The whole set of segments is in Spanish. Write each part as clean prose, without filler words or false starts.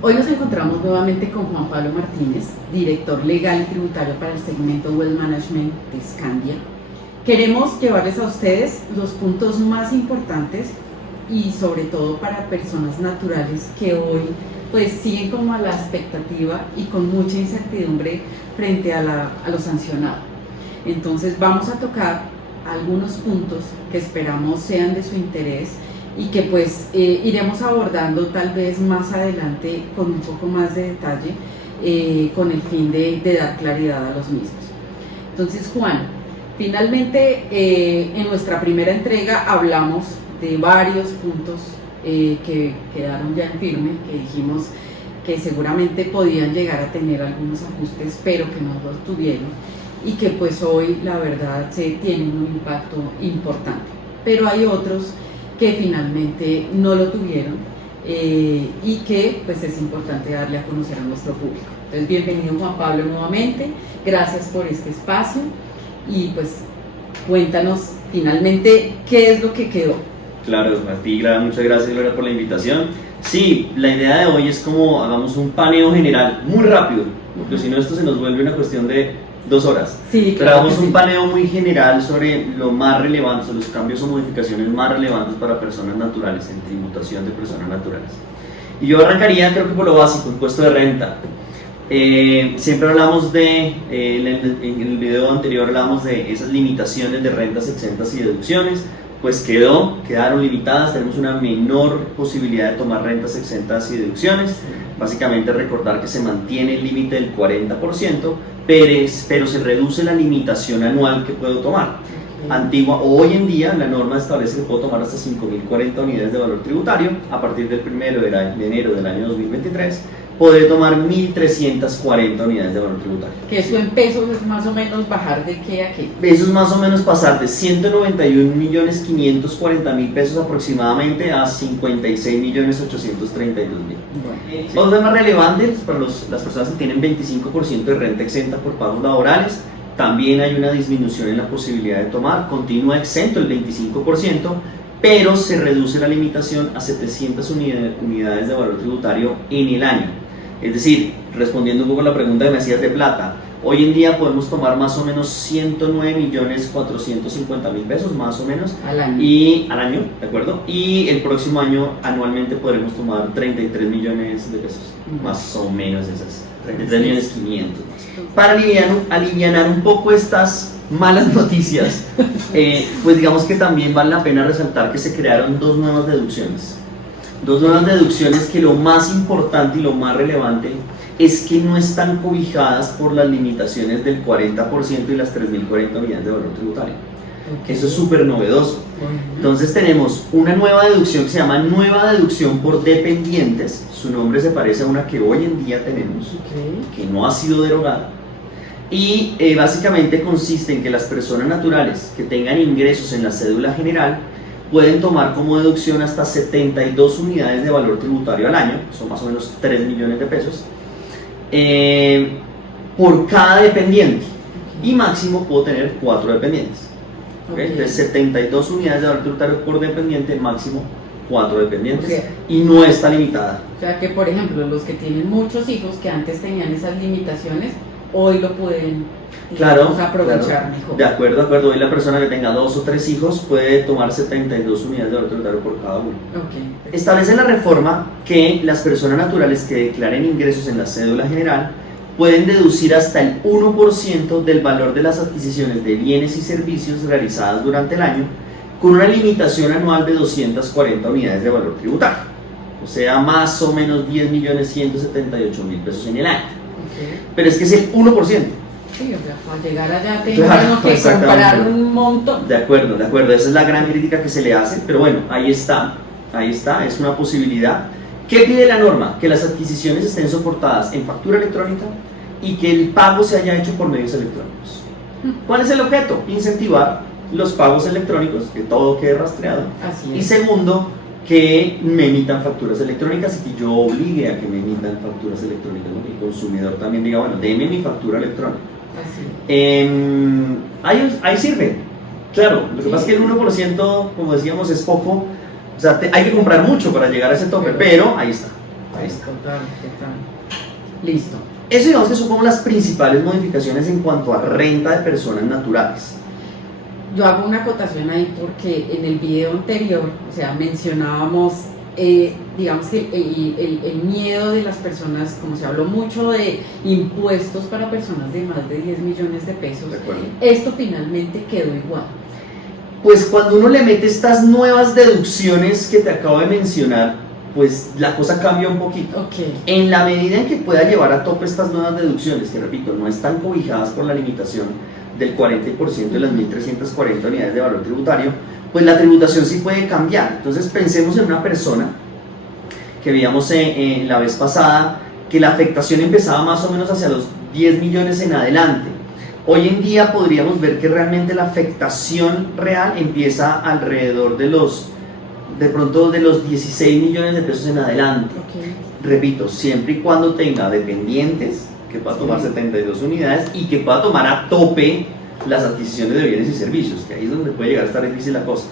Hoy nos encontramos nuevamente con Juan Pablo Martínez, director legal y tributario para el segmento Wealth Management de Scandia. Queremos llevarles a ustedes los puntos más importantes y sobre todo para personas naturales que hoy pues siguen como a la expectativa y con mucha incertidumbre frente a lo sancionado. Entonces vamos a tocar algunos puntos que esperamos sean de su interés y que pues iremos abordando tal vez más adelante con un poco más de detalle con el fin de dar claridad a los mismos. Entonces, Juan, finalmente en nuestra primera entrega hablamos de varios puntos que quedaron ya en firme, que dijimos que seguramente podían llegar a tener algunos ajustes, pero que no los tuvieron y que pues hoy la verdad se tienen un impacto importante. Pero hay otros que finalmente no lo tuvieron y que pues es importante darle a conocer a nuestro público. Entonces, bienvenido Juan Pablo nuevamente, gracias por este espacio y pues cuéntanos finalmente qué es lo que quedó. Claro, Martí, muchas gracias Gloria por la invitación. Sí, la idea de hoy es como hagamos un paneo general muy rápido, porque si no esto se nos vuelve una cuestión de 2 horas. Sí, pero hagamos un paneo muy general sobre lo más relevante, los cambios o modificaciones más relevantes para personas naturales, en tributación de personas naturales. Y yo arrancaría creo que por lo básico, impuesto de renta. Siempre hablamos en el video anterior hablamos de esas limitaciones de rentas exentas y deducciones, pues quedaron limitadas, tenemos una menor posibilidad de tomar rentas exentas y deducciones. Básicamente recordar que se mantiene el límite del 40%, pero se reduce la limitación anual que puedo tomar. Hoy en día la norma establece que puedo tomar hasta 5.040 unidades de valor tributario. A partir del 1 de enero del año 2023 podré tomar 1.340 unidades de valor tributario. Que eso en pesos es más o menos bajar de qué a qué. Eso es más o menos pasar de 191.540.000 pesos aproximadamente a 56.832.000. Bueno, los temas relevantes para las personas que tienen 25% de renta exenta por pagos laborales, también hay una disminución en la posibilidad de tomar, continúa exento el 25%, pero se reduce la limitación a 700 unidades de valor tributario en el año. Es decir, respondiendo un poco a la pregunta que me hacías de plata, hoy en día podemos tomar más o menos 109.450.000 pesos, más o menos, al año. Al año, ¿de acuerdo? Y el próximo año anualmente podremos tomar 33 millones de pesos, más o menos esas, 33.500.000. Para alivianar un poco estas malas noticias, pues digamos que también vale la pena resaltar que se crearon 2 nuevas deducciones. 2 nuevas deducciones que lo más importante y lo más relevante es que no están cobijadas por las limitaciones del 40% y las 3.040 unidades de valor tributario. Eso es súper novedoso. Entonces tenemos una nueva deducción que se llama nueva deducción por dependientes. Su nombre se parece a una que hoy en día tenemos, que no ha sido derogada. Y básicamente consiste en que las personas naturales que tengan ingresos en la cédula general pueden tomar como deducción hasta 72 unidades de valor tributario al año, son más o menos 3 millones de pesos, por cada dependiente, y máximo puedo tener 4 dependientes. Entonces 72 unidades de valor tributario por dependiente, máximo 4 dependientes, y no está limitada. O sea que, por ejemplo, los que tienen muchos hijos que antes tenían esas limitaciones, hoy lo pueden aprovechar mejor. De acuerdo. Hoy la persona que tenga 2 o 3 hijos puede tomar 72 unidades de valor tributario por cada uno. Establece la reforma que las personas naturales que declaren ingresos en la cédula general pueden deducir hasta el 1% del valor de las adquisiciones de bienes y servicios realizadas durante el año, con una limitación anual de 240 unidades de valor tributario, o sea, más o menos 10.178.000 pesos en el año. Pero es que es el 1%. Sí, o sea, para llegar allá tengo que comprar un montón. De acuerdo, esa es la gran crítica que se le hace, pero bueno, ahí está, es una posibilidad. ¿Qué pide la norma? Que las adquisiciones estén soportadas en factura electrónica y que el pago se haya hecho por medios electrónicos. ¿Cuál es el objeto? Incentivar los pagos electrónicos, que todo quede rastreado. Y segundo, que me emitan facturas electrónicas y que yo obligue a que me emitan facturas electrónicas, ¿no? El consumidor también diga, bueno, deme mi factura electrónica. Ahí sirve. Claro, lo que pasa es que el 1%, como decíamos, es poco. O sea, hay que comprar mucho para llegar a ese tope, pero ahí está. Ahí está. Total. Listo. Eso digamos que son como las principales modificaciones en cuanto a renta de personas naturales. Yo hago una acotación ahí porque en el video anterior, o sea, mencionábamos, digamos que el miedo de las personas, como se habló mucho de impuestos para personas de más de 10 millones de pesos, ¿De acuerdo? esto finalmente quedó igual. Pues cuando uno le mete estas nuevas deducciones que te acabo de mencionar, pues la cosa cambia un poquito. Ok. En la medida en que pueda llevar a tope estas nuevas deducciones, que repito, no están cobijadas por la limitación del 40% de las 1.340 unidades de valor tributario, pues la tributación sí puede cambiar. Entonces pensemos en una persona que veíamos en la vez pasada, que la afectación empezaba más o menos hacia los 10 millones en adelante. Hoy en día podríamos ver que realmente la afectación real empieza alrededor de los 16 millones de pesos en adelante. Okay. Repito, siempre y cuando tenga dependientes, que pueda tomar 72 unidades y que pueda tomar a tope las adquisiciones de bienes y servicios, que ahí es donde puede llegar a estar difícil la cosa.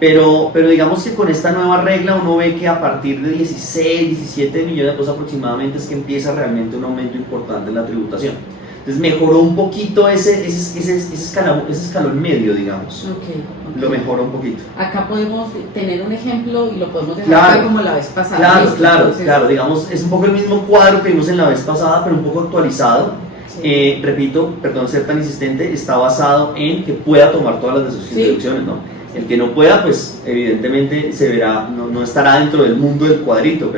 Pero digamos que con esta nueva regla uno ve que a partir de 16, 17 millones de pesos aproximadamente es que empieza realmente un aumento importante en la tributación. Entonces mejoró un poquito ese escalón medio, digamos. Okay. Lo mejoró un poquito. Acá podemos tener un ejemplo y lo podemos dejar acá como la vez pasada. Claro, digamos, es un poco el mismo cuadro que vimos en la vez pasada, pero un poco actualizado. Sí. Repito, perdón ser tan insistente, está basado en que pueda tomar todas las deducciones, ¿no? El que no pueda, pues evidentemente se verá, no estará dentro del mundo del cuadrito,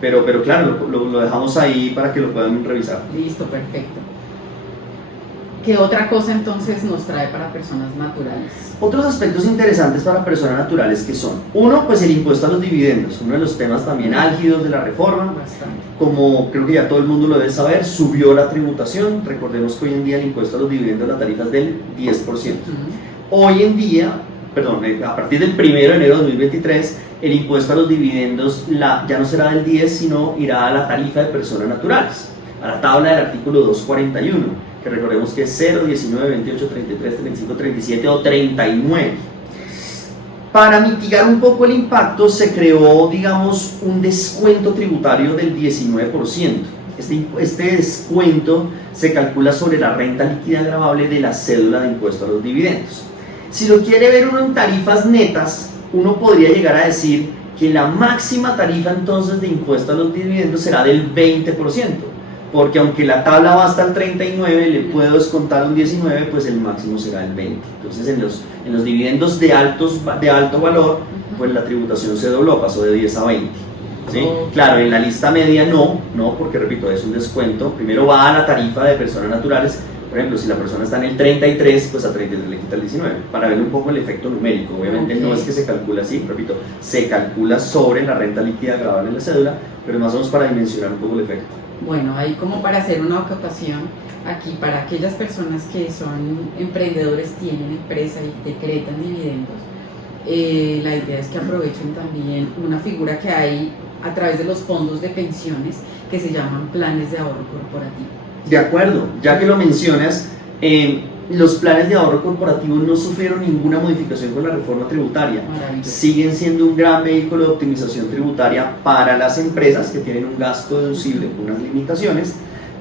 pero claro, lo dejamos ahí para que lo puedan revisar. Listo, perfecto. ¿Qué otra cosa entonces nos trae para personas naturales? Otros aspectos interesantes para personas naturales que son, uno, pues el impuesto a los dividendos, uno de los temas también álgidos de la reforma. Bastante. Como creo que ya todo el mundo lo debe saber, subió la tributación. Recordemos que hoy en día el impuesto a los dividendos, la tarifa es del 10%. Hoy en día, a partir del 1 de enero de 2023, el impuesto a los dividendos ya no será del 10, sino irá a la tarifa de personas naturales, a la tabla del artículo 241. Que recordemos que es 0, 19, 28, 33, 35, 37 o 39. Para mitigar un poco el impacto se creó, digamos, un descuento tributario del 19%. Este descuento se calcula sobre la renta líquida gravable de la cédula de impuesto a los dividendos. Si lo quiere ver uno en tarifas netas, uno podría llegar a decir que la máxima tarifa entonces de impuesto a los dividendos será del 20%. Porque aunque la tabla va hasta el 39, le puedo descontar un 19, pues el máximo será el 20. Entonces en los dividendos de alto valor, pues la tributación se dobló, pasó de 10 a 20. ¿Sí? Claro, en la lista media no, porque repito, es un descuento. Primero va a la tarifa de personas naturales. Por ejemplo, si la persona está en el 33, pues a 33 le quita el 19, para ver un poco el efecto numérico. Obviamente no es que se calcula así, repito, se calcula sobre la renta líquida gravable en la cédula, pero más o menos para dimensionar un poco el efecto. Bueno, ahí como para hacer una acotación, aquí para aquellas personas que son emprendedores, tienen empresa y decretan dividendos, la idea es que aprovechen también una figura que hay a través de los fondos de pensiones que se llaman planes de ahorro corporativo. De acuerdo, ya que lo mencionas, los planes de ahorro corporativo no sufrieron ninguna modificación con la reforma tributaria. Siguen siendo un gran vehículo de optimización tributaria para las empresas que tienen un gasto deducible con unas limitaciones,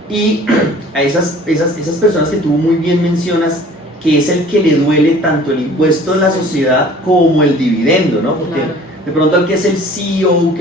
y a esas personas que tú muy bien mencionas, que es el que le duele tanto el impuesto de la sociedad como el dividendo, ¿no? Porque de pronto al que es el CEO,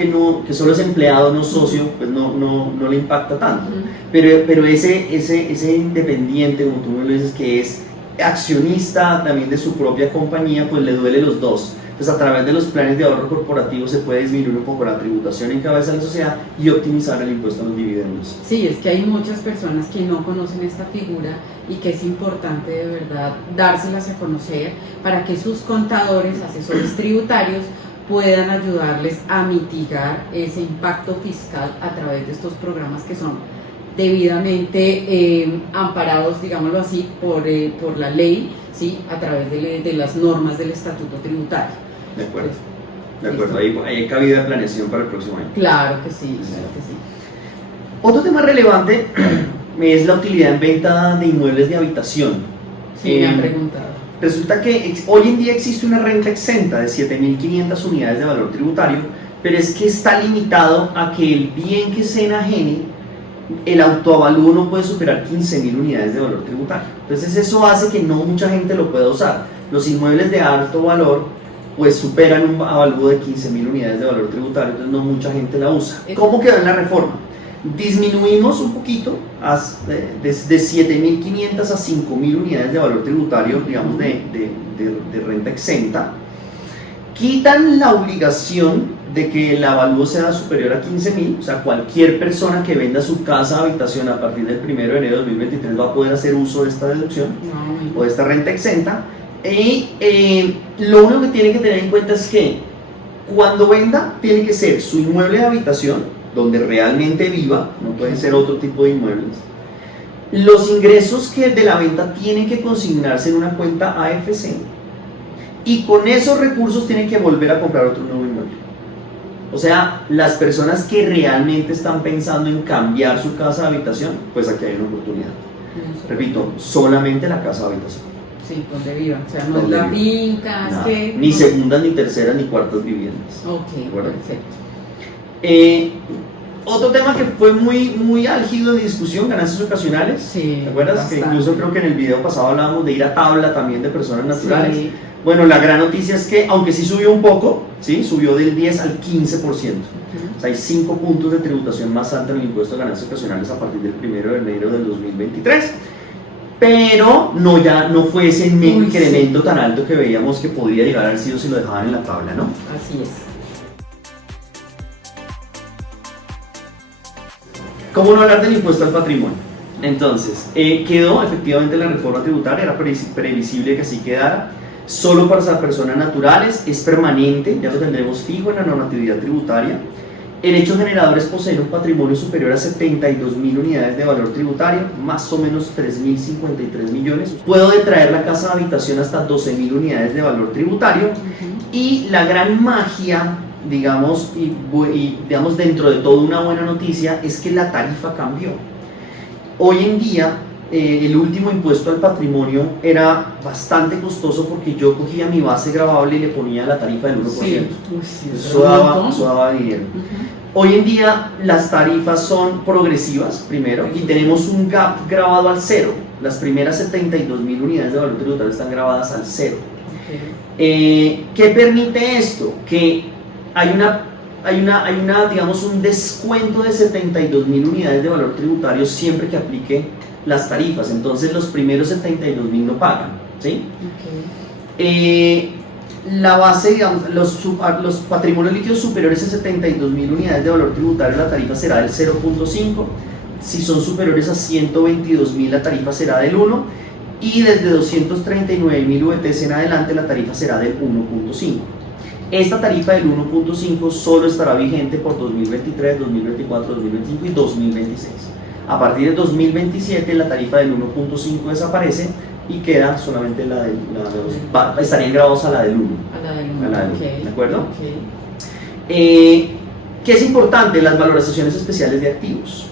que solo es empleado, no socio, pues no le impacta tanto. Pero ese independiente, como tú me lo dices, que es accionista también de su propia compañía, pues le duele los dos. Entonces a través de los planes de ahorro corporativo se puede disminuir un poco la tributación en cabeza de la sociedad y optimizar el impuesto a los dividendos. Sí, es que hay muchas personas que no conocen esta figura y que es importante de verdad dárselas a conocer para que sus contadores, asesores tributarios, puedan ayudarles a mitigar ese impacto fiscal a través de estos programas que son debidamente amparados, digámoslo así, por la ley, ¿sí? A través de las normas del Estatuto Tributario. De acuerdo, ahí hay cabida de planeación para el próximo año. Claro que sí, claro que sí. Otro tema relevante es la utilidad en venta de inmuebles de habitación. Sí, me han preguntado. Resulta que hoy en día existe una renta exenta de 7.500 unidades de valor tributario pero es que está limitado a que el bien que se enajene, el autoavalúo no puede superar 15.000 unidades de valor tributario. Entonces eso hace que no mucha gente lo pueda usar. Los inmuebles de alto valor pues superan un avalúo de 15.000 unidades de valor tributario, entonces no mucha gente la usa. ¿Cómo quedó en la reforma? Disminuimos un poquito de 7.500 a 5.000 unidades de valor tributario, digamos, de renta exenta. Quitan la obligación de que el avalúo sea superior a 15.000, o sea, cualquier persona que venda su casa o habitación a partir del 1 de enero de 2023 va a poder hacer uso de esta deducción o de esta renta exenta. Y lo único que tiene que tener en cuenta es que cuando venda tiene que ser su inmueble de habitación, donde realmente viva, no pueden ser otro tipo de inmuebles. Los ingresos que de la venta tienen que consignarse en una cuenta AFC y con esos recursos tienen que volver a comprar otro nuevo inmueble. O sea, las personas que realmente están pensando en cambiar su casa de habitación, pues aquí hay una oportunidad. Repito, solamente la casa de habitación. Sí, donde vivan, o sea, no es la finca, es que... Ni segundas, ni terceras, ni cuartas viviendas. Ok, perfecto. Otro tema que fue muy álgido de discusión, ganancias ocasionales. Sí, ¿te acuerdas? Bastante. Que incluso creo que en el video pasado hablábamos de ir a tabla también de personas naturales. Sí. Bueno, la gran noticia es que, aunque sí subió un poco, ¿sí? Subió del 10 al 15%. O sea, hay 5 puntos de tributación más alta en el impuesto de ganancias ocasionales a partir del 1 de enero del 2023. Pero no fue ese incremento tan alto que veíamos que podría llegar a haber sido si lo dejaban en la tabla, ¿no? Así es. ¿Cómo no hablar del impuesto al patrimonio? Entonces, quedó efectivamente la reforma tributaria, era previsible que así quedara, solo para las personas naturales, es permanente, ya lo tendremos fijo en la normatividad tributaria. En hechos generadores poseen un patrimonio superior a 72.000 unidades de valor tributario, más o menos 3.053 millones. Puedo detraer la casa de habitación hasta 12.000 unidades de valor tributario. Y la gran magia, digamos, digamos dentro de todo una buena noticia, es que la tarifa cambió. Hoy en día, el último impuesto al patrimonio era bastante costoso porque yo cogía mi base gravable y le ponía la tarifa del 1%. Sí. Eso daba dinero. Hoy en día las tarifas son progresivas, primero, y tenemos un gap grabado al cero. Las primeras 72.000 unidades de valor tributario están grabadas al cero. ¿Qué permite esto? Que hay digamos, un descuento de 72.000 unidades de valor tributario siempre que aplique las tarifas. Entonces los primeros 72.000 no pagan, ¿sí? La base, digamos, los patrimonios líquidos superiores a 72.000 unidades de valor tributario, la tarifa será del 0.5. Si son superiores a 122.000, la tarifa será del 1. Y desde 239.000 UETs en adelante, la tarifa será del 1.5. Esta tarifa del 1.5 solo estará vigente por 2023, 2024, 2025 y 2026. A partir de 2027, la tarifa del 1.5 desaparece y queda solamente la de los... estarían grabados a la del 1. A la del 1, ¿de acuerdo? ¿Qué es importante? Las valorizaciones especiales de activos.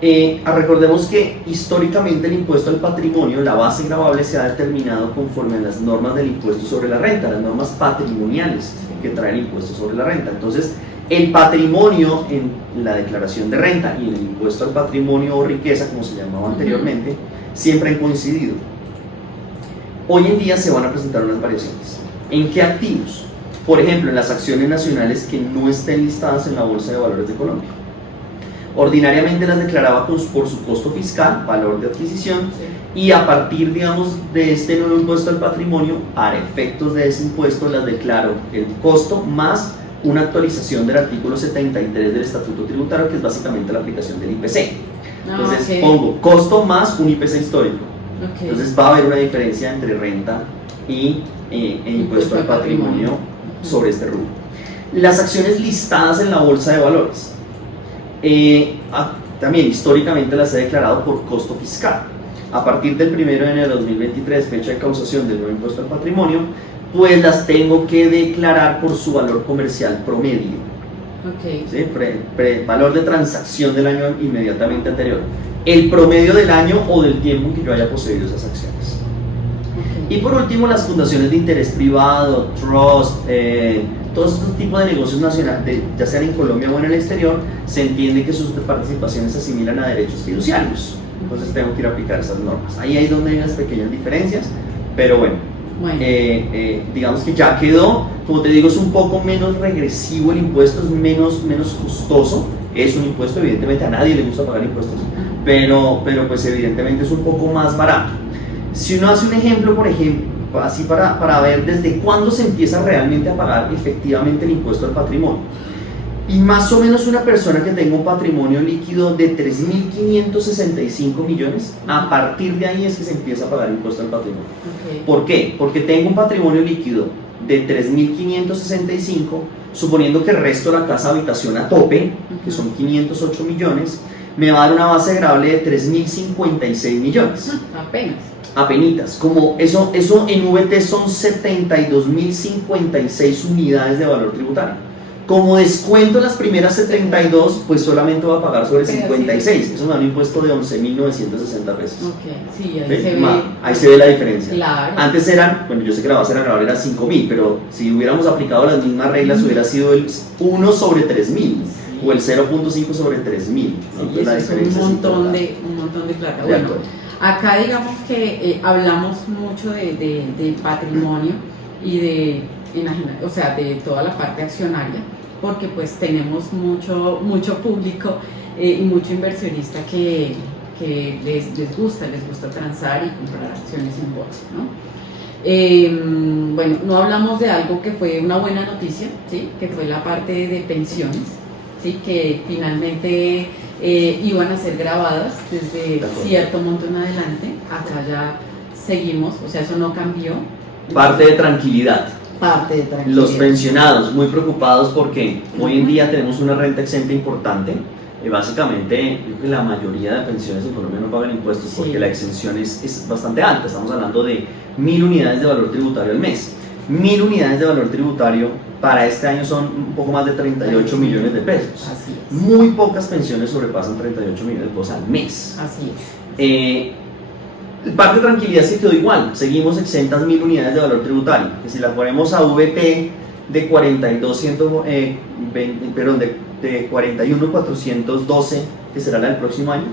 Recordemos que históricamente el impuesto al patrimonio, la base gravable, se ha determinado conforme a las normas del impuesto sobre la renta, las normas patrimoniales que trae el impuesto sobre la renta. Entonces, el patrimonio en la declaración de renta y en el impuesto al patrimonio o riqueza, como se llamaba anteriormente, siempre han coincidido. Hoy en día se van a presentar unas variaciones. ¿En qué activos? Por ejemplo, en las acciones nacionales que no estén listadas en la Bolsa de Valores de Colombia. Ordinariamente las declaraba por su costo fiscal, valor de adquisición, y a partir, digamos, de este nuevo impuesto al patrimonio, para efectos de ese impuesto las declaro el costo más una actualización del artículo 73 del Estatuto Tributario, que es básicamente la aplicación del IPC. Entonces pongo costo más un IPC histórico. Entonces va a haber una diferencia entre renta y impuesto al patrimonio sobre este rubro. Las acciones listadas en la Bolsa de Valores. También históricamente las he declarado por costo fiscal. A partir del 1 de enero de 2023, fecha de causación del nuevo impuesto al patrimonio, pues las tengo que declarar por su valor comercial promedio. ¿Sí? Valor de transacción del año inmediatamente anterior. El promedio del año o del tiempo en que yo haya poseído esas acciones. Y por último, las fundaciones de interés privado, trust, todos estos tipos de negocios nacionales, ya sean en Colombia o en el exterior, se entiende que sus participaciones se asimilan a derechos fiduciarios. Entonces tengo que ir a aplicar esas normas. Ahí es donde hay unas pequeñas diferencias, pero bueno, digamos que ya quedó. Como te digo, es un poco menos regresivo el impuesto, es menos costoso. Es un impuesto, evidentemente a nadie le gusta pagar impuestos, pero pues evidentemente es un poco más barato. Si uno hace un ejemplo, por ejemplo, así para ver desde cuándo se empieza realmente a pagar efectivamente el impuesto al patrimonio. Y más o menos una persona que tenga un patrimonio líquido de 3.565 millones, a partir de ahí es que se empieza a pagar impuesto al patrimonio. ¿Por qué? Porque tengo un patrimonio líquido de 3.565, suponiendo que el resto de la casa habitación a tope, que son 508 millones, me va a dar una base grabable de 3.056 millones. Apenitas. Como eso en VT son 72.056 unidades de valor tributario. Como descuento las primeras 72, pues solamente va a pagar sobre 56. Eso me da un impuesto de 11.960 pesos. Sí, ahí se ve la diferencia. Claro. Antes eran, bueno, yo sé que la base grabable era 5.000, pero si hubiéramos aplicado las mismas reglas, hubiera sido el 1 sobre 3.000 o el 0.5 sobre 3.000. ¿No? Eso es un montón de plata. Bueno, acá digamos que hablamos mucho de patrimonio y de toda la parte accionaria, porque pues tenemos mucho público y mucho inversionista que les gusta transar y comprar acciones en bolsa, ¿no? Bueno, no hablamos de algo que fue una buena noticia, ¿sí? Que fue la parte de pensiones, ¿sí? Que finalmente iban a ser grabadas desde cierto monto en adelante. Acá ya seguimos, o sea, eso no cambió. Parte de tranquilidad. Los Los pensionados muy preocupados porque hoy en día tenemos una renta exenta importante. Básicamente la mayoría de pensiones en Colombia no pagan impuestos porque la exención es bastante alta. Estamos hablando de 1.000 unidades de valor tributario al mes. 1.000 unidades de valor tributario para este año son un poco más de 38 millones de pesos. Así es. Muy pocas pensiones sobrepasan 38 millones de pesos al mes. Así es. Parte de tranquilidad se quedó igual, seguimos exentas 1.000 unidades de valor tributario, que si las ponemos a VT de 41.412, que será la del próximo año,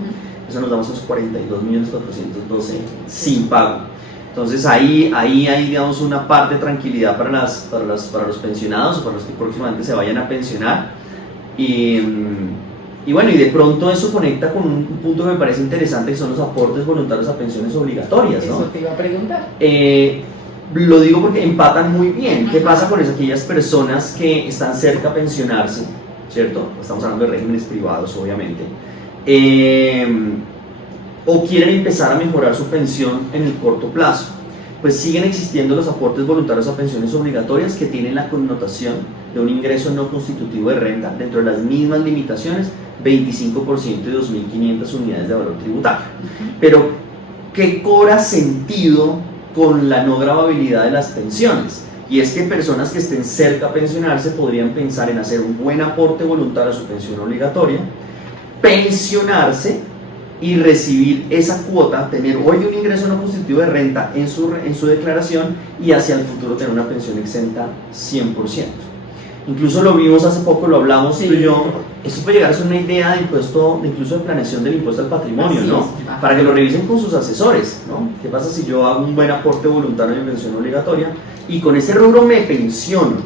eso nos damos esos 42.412 sin pago. Entonces ahí hay, digamos, una parte de tranquilidad para los pensionados o para los que próximamente se vayan a pensionar. Y bueno, y de pronto eso conecta con un punto que me parece interesante, que son los aportes voluntarios a pensiones obligatorias, ¿no? Eso te iba a preguntar. Lo digo porque empatan muy bien. ¿Qué pasa con aquellas personas que están cerca a pensionarse, ¿cierto? Estamos hablando de regímenes privados, obviamente. O quieren empezar a mejorar su pensión en el corto plazo. Pues siguen existiendo los aportes voluntarios a pensiones obligatorias que tienen la connotación de un ingreso no constitutivo de renta dentro de las mismas limitaciones, 25% y 2.500 unidades de valor tributario. Pero, ¿qué cobra sentido con la no gravabilidad de las pensiones? Y es que personas que estén cerca a pensionarse podrían pensar en hacer un buen aporte voluntario a su pensión obligatoria, pensionarse y recibir esa cuota, tener hoy un ingreso no constitutivo de renta en su declaración y hacia el futuro tener una pensión exenta 100%. Incluso lo vimos hace poco, lo hablamos tú y yo. Esto puede llegar a ser una idea de impuesto, incluso de planeación del impuesto al patrimonio, ¿no? Para que lo revisen con sus asesores, ¿no? ¿Qué pasa si yo hago un buen aporte voluntario en pensión obligatoria y con ese rubro me pensiono,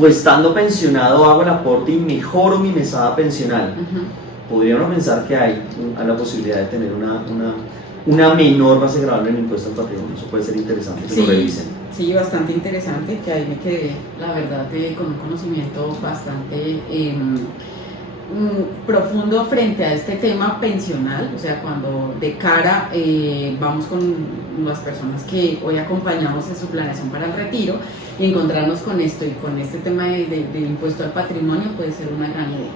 o estando pensionado hago el aporte y mejoro mi mesada pensional? Podría uno pensar que hay la posibilidad de tener una menor base gravable en el impuesto al patrimonio. Eso puede ser interesante que lo revisen. Sí, bastante interesante, que ahí me quedé, la verdad, con un conocimiento bastante profundo frente a este tema pensional. O sea, cuando de cara vamos con las personas que hoy acompañamos en su planeación para el retiro, y encontrarnos con esto y con este tema del impuesto al patrimonio puede ser una gran idea.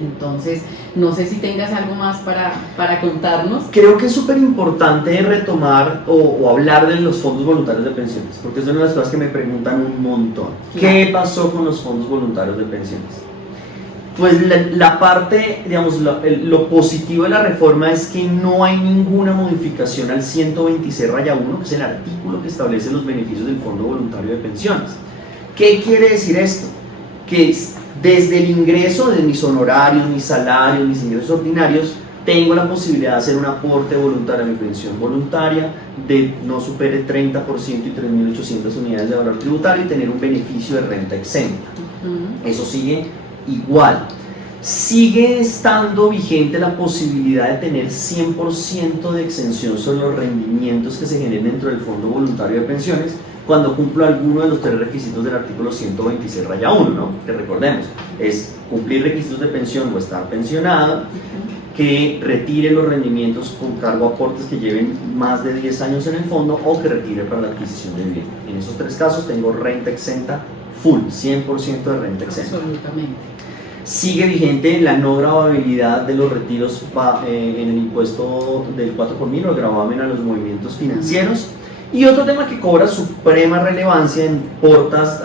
Entonces, no sé si tengas algo más para contarnos. Creo que es súper importante retomar o hablar de los fondos voluntarios de pensiones, porque es una de las cosas que me preguntan un montón. ¿Qué pasó con los fondos voluntarios de pensiones? Pues la parte, digamos, lo positivo de la reforma es que no hay ninguna modificación al 126-1, que es el artículo que establece los beneficios del fondo voluntario de pensiones. ¿Qué quiere decir esto? que desde el ingreso de mis honorarios, mis salarios, mis ingresos ordinarios, tengo la posibilidad de hacer un aporte voluntario a mi pensión voluntaria de no supere 30% y 3.800 unidades de valor tributario y tener un beneficio de renta exenta. Eso sigue igual. Sigue estando vigente la posibilidad de tener 100% de exención sobre los rendimientos que se generen dentro del Fondo Voluntario de Pensiones cuando cumplo alguno de los 3 requisitos del artículo 126-1, ¿no? Que recordemos, es cumplir requisitos de pensión o estar pensionado, que retire los rendimientos con cargo a aportes que lleven más de 10 años en el fondo o que retire para la adquisición de vivienda. En esos 3 casos tengo renta exenta full, 100% de renta exenta. Absolutamente. Sigue vigente la no gravabilidad de los retiros en el impuesto del 4 por mil o el gravamen a los movimientos financieros. Y otro tema que cobra suprema relevancia en portas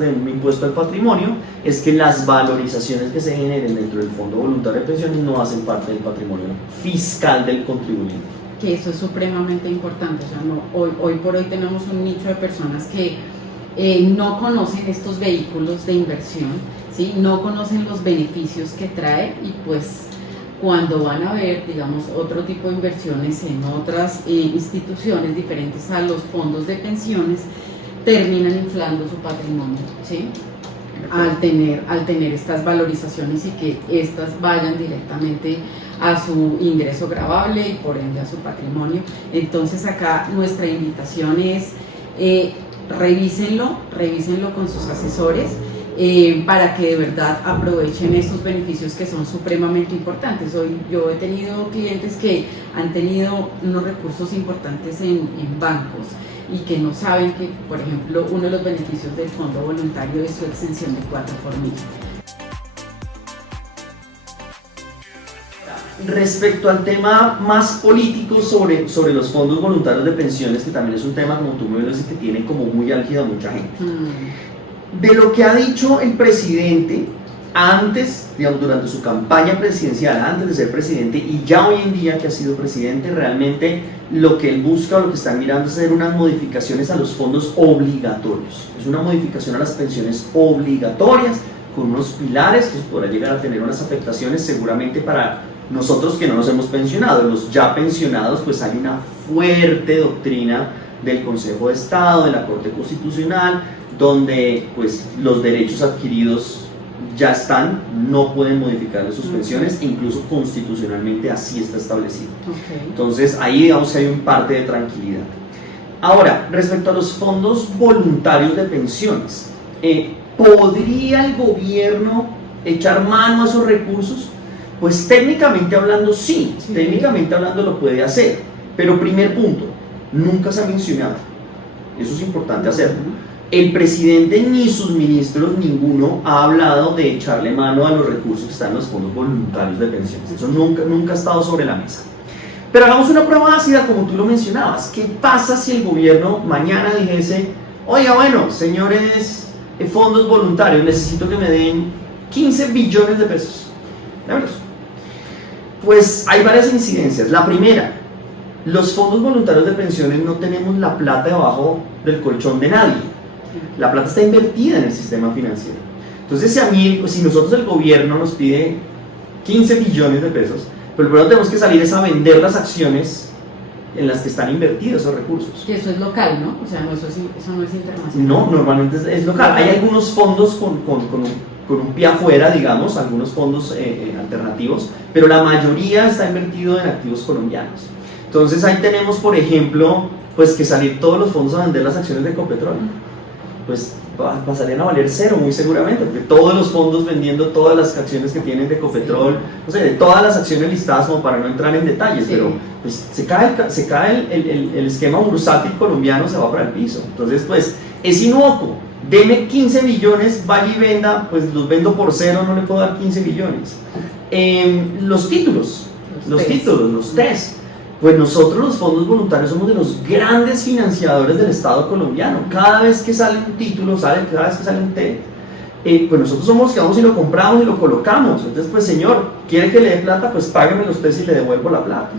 de un impuesto al patrimonio es que las valorizaciones que se generen dentro del Fondo Voluntario de Pensiones no hacen parte del patrimonio fiscal del contribuyente. Que eso es supremamente importante. O sea, hoy por hoy tenemos un nicho de personas que no conocen estos vehículos de inversión, ¿sí? No conocen los beneficios que trae y pues cuando van a ver, digamos, otro tipo de inversiones en otras instituciones diferentes a los fondos de pensiones, terminan inflando su patrimonio, ¿sí? Al tener estas valorizaciones y que estas vayan directamente a su ingreso gravable y por ende a su patrimonio. Entonces acá nuestra invitación es revísenlo con sus asesores, para que de verdad aprovechen estos beneficios que son supremamente importantes. Hoy yo he tenido clientes que han tenido unos recursos importantes en bancos y que no saben que, por ejemplo, uno de los beneficios del fondo voluntario es su exención de 4 por mil. Respecto al tema más político sobre los fondos voluntarios de pensiones, que también es un tema, como tú me lo dices, que tiene como muy álgida a mucha gente. De lo que ha dicho el presidente antes, digamos, durante su campaña presidencial, antes de ser presidente y ya hoy en día que ha sido presidente, realmente lo que él busca o lo que están mirando es hacer unas modificaciones a los fondos obligatorios. Es una modificación a las pensiones obligatorias con unos pilares que podrá llegar a tener unas afectaciones seguramente para nosotros que no nos hemos pensionado. Los ya pensionados, pues hay una fuerte doctrina del Consejo de Estado, de la Corte Constitucional, donde pues los derechos adquiridos ya están, no pueden modificar sus pensiones e incluso constitucionalmente así está establecido. Entonces ahí digamos que hay un parte de tranquilidad. Ahora, respecto a los fondos voluntarios de pensiones, ¿podría el gobierno echar mano a esos recursos? Pues técnicamente hablando sí, técnicamente hablando lo puede hacer, pero primer punto, nunca se ha mencionado, eso es importante hacerlo. El presidente ni sus ministros, ninguno ha hablado de echarle mano a los recursos que están en los fondos voluntarios de pensiones. Eso nunca ha estado sobre la mesa. Pero hagamos una prueba ácida como tú lo mencionabas. ¿Qué pasa si el gobierno mañana dijese, oiga, bueno, señores fondos voluntarios, necesito que me den 15 billones de pesos? Démelos. Pues hay varias incidencias. La primera, los fondos voluntarios de pensiones no tenemos la plata debajo del colchón de nadie. La plata está invertida en el sistema financiero. Entonces, si nosotros el gobierno nos pide 15 billones de pesos, pero primero tenemos que salir a vender las acciones en las que están invertidos esos recursos. Que eso es local, ¿no? O sea, eso no es internacional. No, normalmente es local. Hay algunos fondos con un pie afuera, digamos, algunos fondos alternativos, pero la mayoría está invertido en activos colombianos. Entonces ahí tenemos, por ejemplo, pues que salir todos los fondos a vender las acciones de Ecopetrol, pues pasarían a valer cero muy seguramente, porque todos los fondos vendiendo todas las acciones que tienen de Ecopetrol, no sé, de todas las acciones listadas, como para no entrar en detalles, pero pues se cae el esquema bursátil colombiano, se va para el piso. Entonces pues es inocuo, deme 15 billones, vaya y venda, pues los vendo por cero, no le puedo dar 15 billones. Los títulos, los TES. Pues nosotros los fondos voluntarios somos de los grandes financiadores del Estado colombiano. Cada vez que sale un título, cada vez que sale un TED, pues nosotros somos los que vamos y lo compramos y lo colocamos. Entonces, pues señor, ¿quiere que le dé plata? Pues págueme los TES y le devuelvo la plata.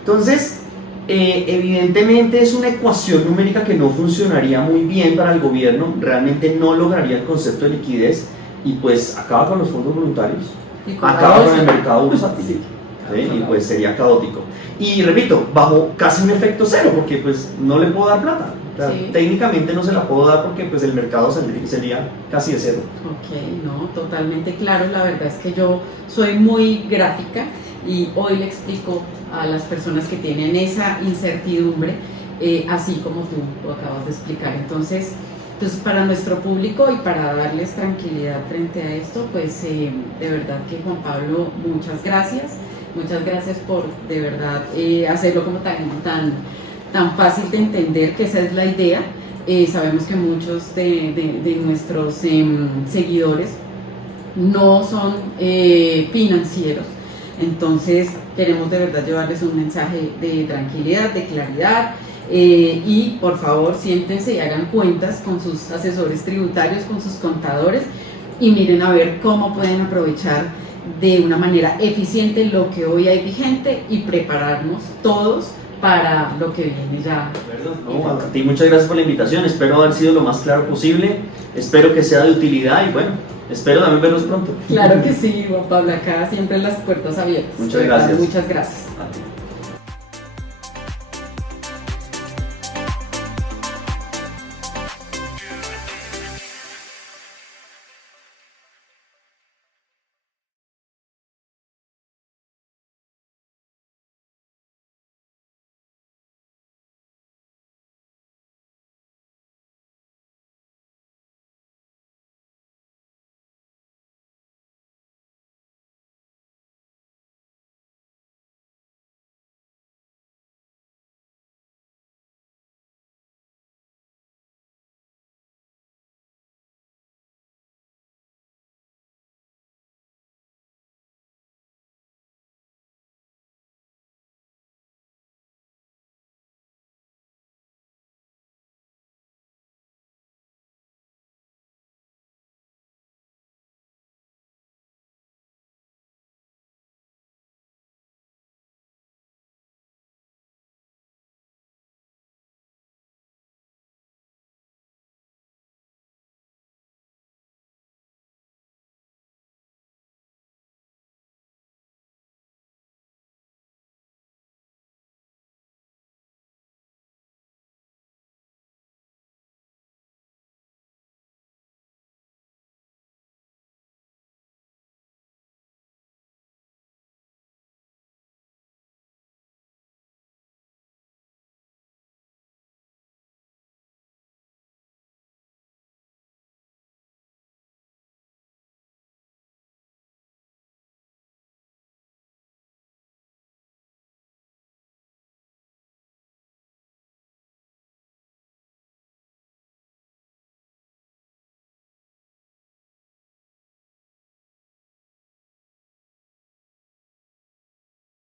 Entonces, Evidentemente es una ecuación numérica que no funcionaría muy bien para el gobierno, realmente no lograría el concepto de liquidez y pues acaba con los fondos voluntarios, acaba con el mercado bursátil, ¿sí? Y pues sería caótico. Y repito, bajo casi un efecto cero, porque pues no le puedo dar plata. O sea, Sí. técnicamente no se la puedo dar porque pues el mercado sería casi de cero. Ok, no, totalmente claro. La verdad es que yo soy muy gráfica y hoy le explico a las personas que tienen esa incertidumbre, así como tú lo acabas de explicar. Entonces, para nuestro público y para darles tranquilidad frente a esto, pues de verdad que Juan Pablo, muchas gracias. Muchas gracias por de verdad hacerlo como tan fácil de entender, que esa es la idea. Sabemos que muchos de nuestros seguidores no son financieros, entonces queremos de verdad llevarles un mensaje de tranquilidad, de claridad, y por favor siéntense y hagan cuentas con sus asesores tributarios, con sus contadores, y miren a ver cómo pueden aprovechar de una manera eficiente lo que hoy hay vigente y prepararnos todos para lo que viene ya. No, a ti muchas gracias por la invitación, espero haber sido lo más claro posible, espero que sea de utilidad y bueno, espero también verlos pronto. Claro que sí, Juan Pablo, acá siempre las puertas abiertas. Muchas gracias. Muchas gracias. A ti.